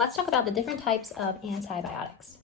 Let's talk about the different types of antibiotics.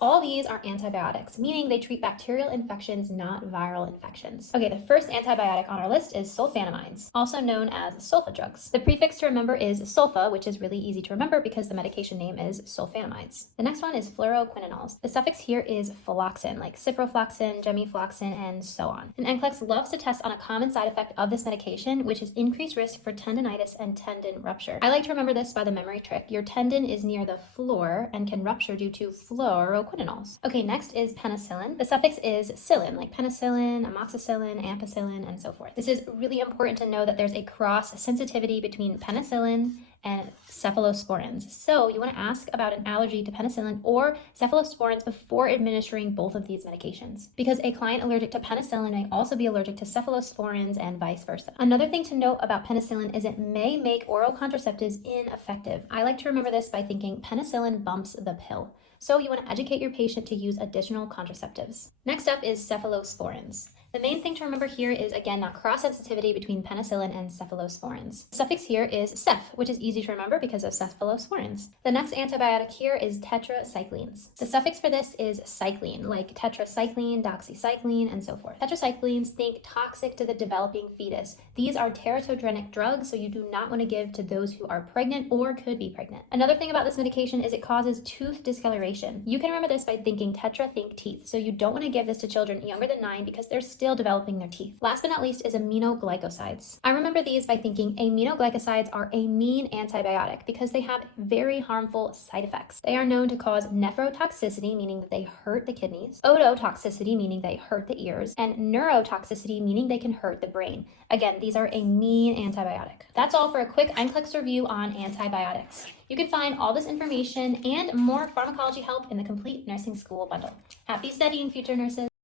All these are antibiotics, meaning they treat bacterial infections, not viral infections. Okay, the first antibiotic on our list is sulfonamides, also known as sulfa drugs. The prefix to remember is sulfa, which is really easy to remember because the medication name is sulfonamides. The next one is fluoroquinones. The suffix here is fluoxin, like ciprofloxacin, gemifloxacin, and so on. And NCLEX loves to test on a common side effect of this medication, which is increased risk for tendinitis and tendon rupture. I like to remember this by the memory trick. Your tendon is near the floor and can rupture due to fluoroquinones. Okay, next is penicillin. The suffix is -cillin, like penicillin, amoxicillin, ampicillin, and so forth. This is really important to know that there's a cross sensitivity between penicillin and cephalosporins. So you want to ask about an allergy to penicillin or cephalosporins before administering both of these medications, because a client allergic to penicillin may also be allergic to cephalosporins and vice versa. Another thing to note about penicillin is it may make oral contraceptives ineffective. I like to remember this by thinking penicillin bumps the pill. So you want to educate your patient to use additional contraceptives. Next up is cephalosporins. The main thing to remember here is, again, that cross-sensitivity between penicillin and cephalosporins. The suffix here is ceph, which is easy to remember because of cephalosporins. The next antibiotic here is tetracyclines. The suffix for this is cycline, like tetracycline, doxycycline, and so forth. Tetracyclines, think toxic to the developing fetus. These are teratogenic drugs, so you do not want to give to those who are pregnant or could be pregnant. Another thing about this medication is it causes tooth discoloration. You can remember this by thinking tetra, think teeth. So you don't want to give this to children younger than 9 because they're still developing their teeth. Last but not least is aminoglycosides. I remember these by thinking aminoglycosides are a mean antibiotic because they have very harmful side effects. They are known to cause nephrotoxicity, meaning that they hurt the kidneys, ototoxicity, meaning they hurt the ears, and neurotoxicity, meaning they can hurt the brain. Again, these are a mean antibiotic. That's all for a quick NCLEX review on antibiotics. You can find all this information and more pharmacology help in the Complete Nursing School bundle. Happy studying, future nurses!